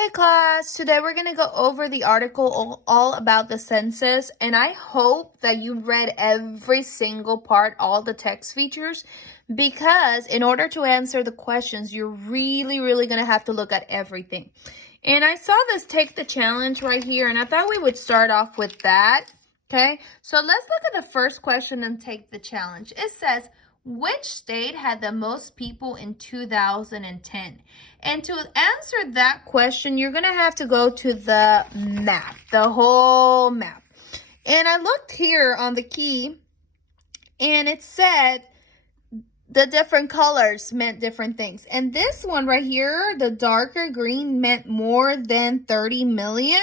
Hey class, today we're going to go over the article all about the census, and I hope that you read every single part, all the text features, because in order to answer the questions, you're really going to have to look at everything. And I saw this take the challenge right here, and I thought we would start off with that. Okay, so let's look at the first question and take the challenge. It says, which state had the most people in 2010? And to answer that question, you're going to have to go to the map, the whole map. And I looked here on the key, and it said the different colors meant different things. And this one right here, the darker green, meant more than 30 million.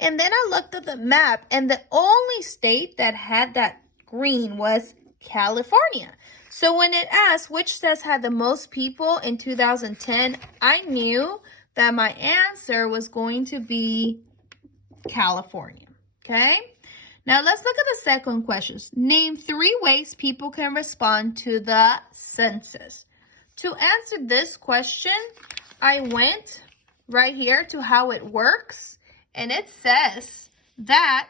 And then I looked at the map, and the only state that had that green was California. So when it asked which state had the most people in 2010, I knew that my answer was going to be California. Okay? Now let's look at the second question. Name 3 ways people can respond to the census. To answer this question, I went right here to how it works, and it says that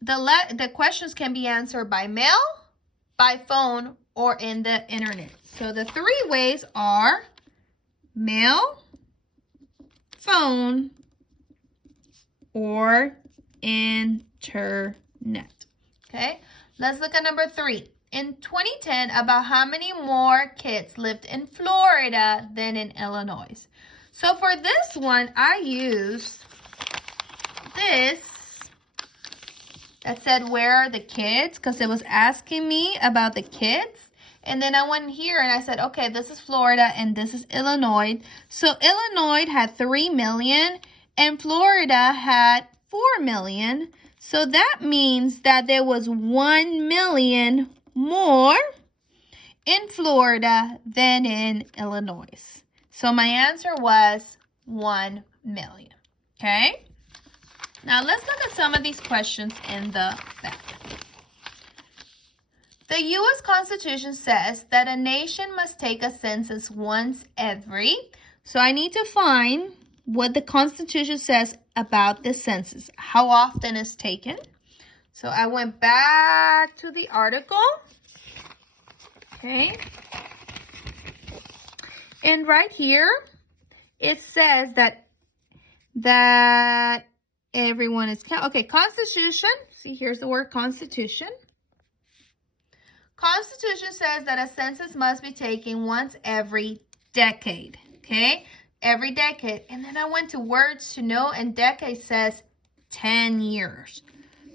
the questions can be answered by mail, by phone, or in the internet. So the 3 ways are mail, phone, or internet. Okay, let's look at number 3. In 2010, about how many more kids lived in Florida than in Illinois? So for this one, I used this that said, where are the kids? Because it was asking me about the kids. And then I went here and I said, okay, this is Florida and this is Illinois. So Illinois had 3 million and Florida had 4 million. So that means that there was 1 million more in Florida than in Illinois. So my answer was 1 million. Okay? Now let's look at some of these questions in the back. The U.S. Constitution says that a nation must take a census once every. So I need to find what the Constitution says about the census, how often it's taken. So I went back to the article. Okay. And right here, it says that everyone is counted. Okay, Constitution. See, here's the word Constitution. Constitution says that a census must be taken once every decade. Okay, every decade. And then I went to words to know, and decade says 10 years.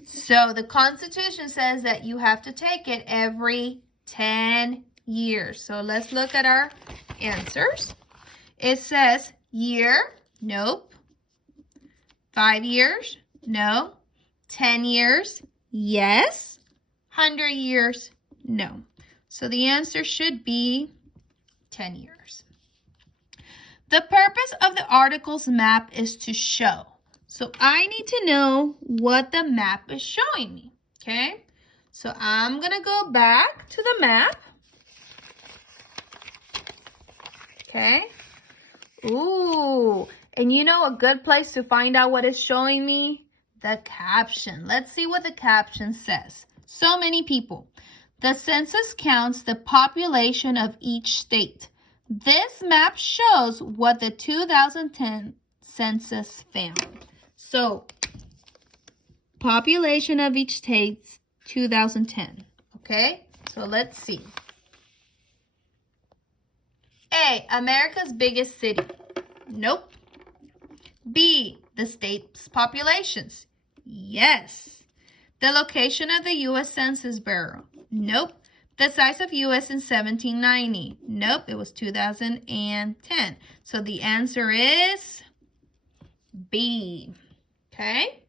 So the Constitution says that you have to take it every 10 years. So let's look at our answers. It says year, nope. 5 years, no. 10 years, yes. 100 years, no. So the answer should be 10 years. The purpose of the article's map is to show. So I need to know what the map is showing me, okay? So I'm going to go back to the map. Okay. Ooh, and you know a good place to find out what it's showing me? The caption. Let's see what the caption says. So many people. The census counts the population of each state. This map shows what the 2010 census found. So, population of each state, 2010. Okay, so let's see. A, America's biggest city. Nope. B, the state's populations. Yes. The location of the U.S. Census Bureau. Nope. The size of U.S. in 1790. Nope, it was 2010. So the answer is B. Okay.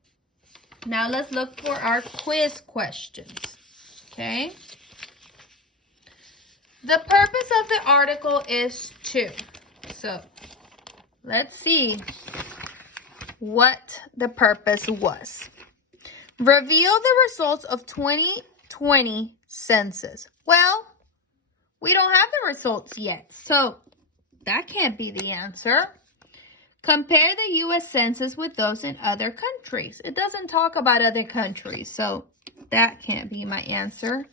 Now let's look for our quiz questions. Okay. The purpose of the article is to. So let's see what the purpose was. Reveal the results of 2020 census. Well, we don't have the results yet, so that can't be the answer. Compare the U.S. Census with those in other countries. It doesn't talk about other countries, so that can't be my answer.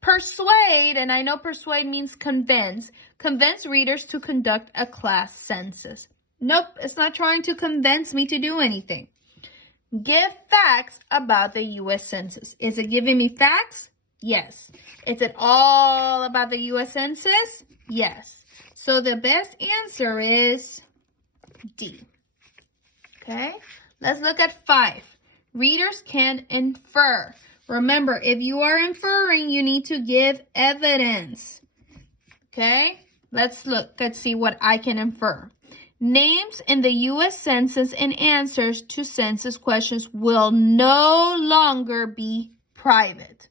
Persuade, and I know persuade means convince. Convince readers to conduct a class census. Nope, it's not trying to convince me to do anything. Give facts about the U.S. Census. Is it giving me facts? Yes. Is it all about the U.S. Census? Yes. So the best answer is D. Okay, let's look at 5. Readers can infer. Remember, if you are inferring, you need to give evidence. Okay, let's see what I can infer. Names in the U.S. Census and answers to census questions will no longer be private.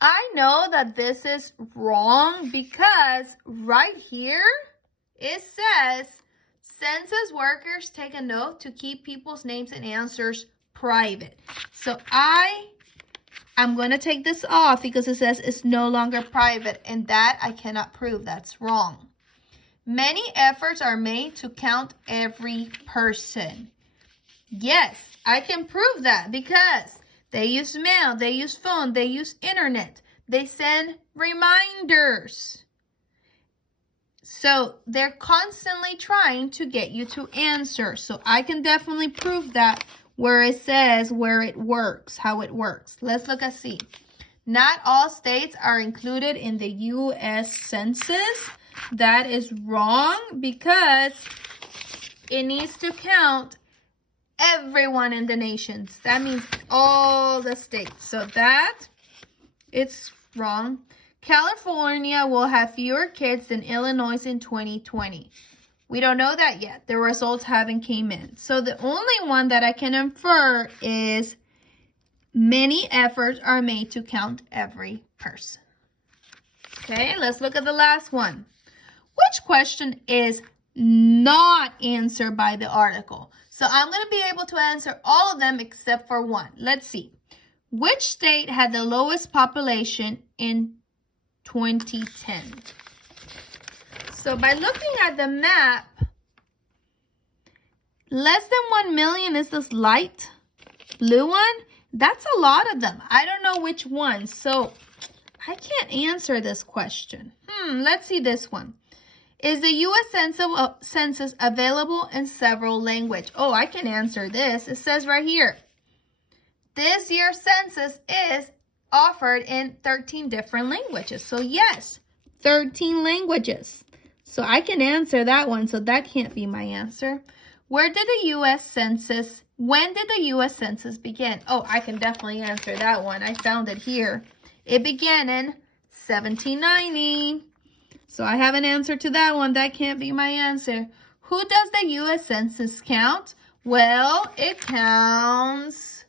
I know that this is wrong because right here it says census workers take an oath to keep people's names and answers private. So I'm going to take this off because it says it's no longer private, and that I cannot prove. That's wrong. Many efforts are made to count every person. Yes, I can prove that because they use mail, they use phone, they use internet, they send reminders. So they're constantly trying to get you to answer. So I can definitely prove that where it says where it works, how it works. Let's look at C. Not all states are included in the U.S. Census. That is wrong because it needs to count everyone in the nations. That means all the states. So that, it's wrong. California will have fewer kids than Illinois in 2020. We don't know that yet. The results haven't came in. So the only one that I can infer is many efforts are made to count every person. Okay, let's look at the last one. Which question is not answered by the article? So I'm going to be able to answer all of them except for one. Let's see. Which state had the lowest population in 2010? So by looking at the map, less than 1 million is this light blue one. That's a lot of them. I don't know which one. So I can't answer this question. Let's see this one. Is the U.S. Census available in several languages? Oh, I can answer this. It says right here. This year's census is offered in 13 different languages. So yes, 13 languages. So I can answer that one. So that can't be my answer. When did the U.S. Census begin? Oh, I can definitely answer that one. I found it here. It began in 1790. So I have an answer to that one. That can't be my answer. Who does the U.S. Census count? Well, it counts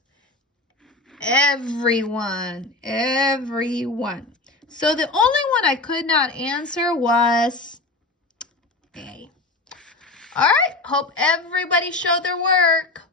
everyone. Everyone. So the only one I could not answer was A. All right. Hope everybody showed their work.